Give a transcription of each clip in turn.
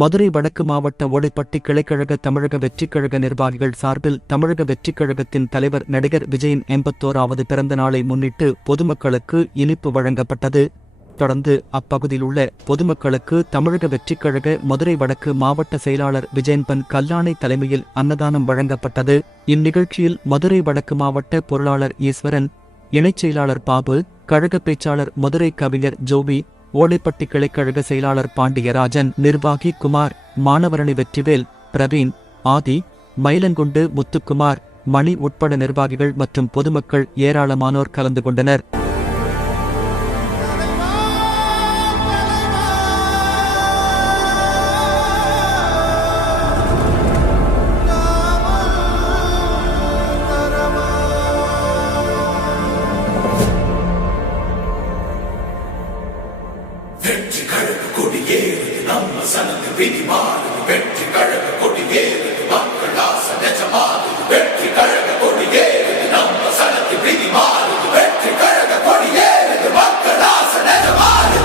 மதுரை வடக்கு மாவட்ட ஓடைப்பட்டி கிளைக்கழக தமிழக வெற்றிக்கழக நிர்வாகிகள் சார்பில் தமிழக வெற்றிக்கழகத்தின் தலைவர் நடிகர் விஜயின் 81வது பிறந்த நாளை முன்னிட்டு பொதுமக்களுக்கு இனிப்பு வழங்கப்பட்டது. தொடர்ந்து அப்பகுதியில் உள்ள பொதுமக்களுக்கு தமிழக வெற்றிக்கழக மதுரை வடக்கு மாவட்ட செயலாளர் விஜயன்பன் கல்லானை தலைமையில் அன்னதானம் வழங்கப்பட்டது. இந்நிகழ்ச்சியில் மதுரை வடக்கு மாவட்ட பொருளாளர் ஈஸ்வரன், இணைச் செயலாளர் பாபு, கழக பேச்சாளர் மதுரை கவிஞர் ஜோபி, ஓடைப்பட்டி கிளைக்கழக செயலாளர் பாண்டியராஜன், நிர்வாகி குமார், மாணவரணி வெற்றிவேல், பிரவீன், ஆதி, மயிலங்குண்டு முத்துக்குமார், மணி உட்பட நிர்வாகிகள் மற்றும் பொதுமக்கள் ஏராளமானோர் கலந்து கொண்டனர். வெற்றி கழக கொடியேறுது நம்ம சனது விதி மாறுது. வெற்றி கழக கொடியேறுது மக்கள் ஆசை நிஜமாகுது. வெற்றி கழக கொடியேறுது நம்ம சனது விதி மாறுது. வெற்றி கழக கொடியேறுது மக்கள் ஆசை நிஜமாகுது.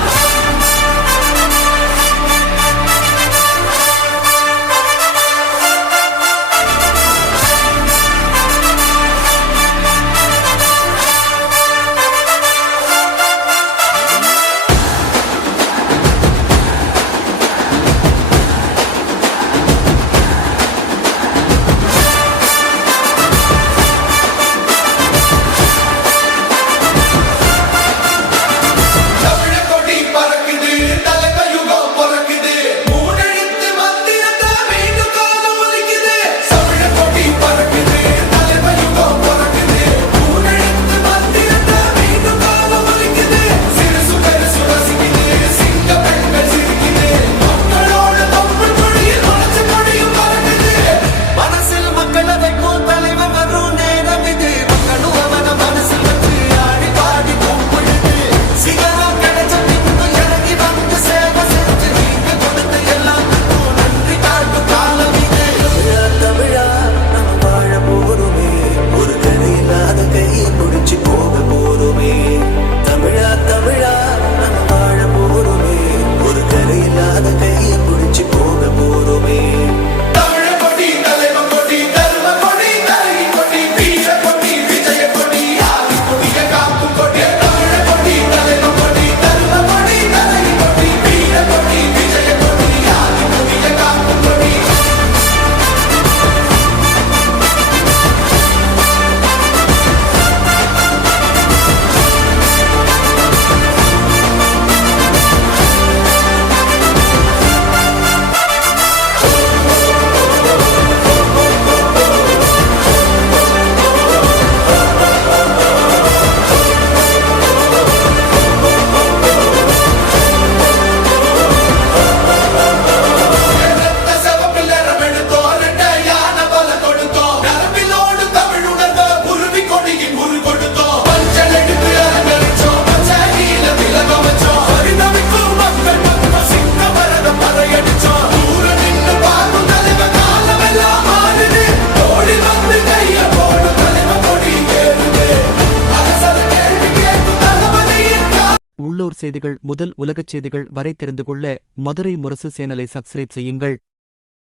உள்ளூர் செய்திகள் முதல் உலகச் செய்திகள் வரை தெரிந்து கொள்ள மதுரை முரசு சேனலை சப்ஸ்கிரைப் செய்யுங்கள்.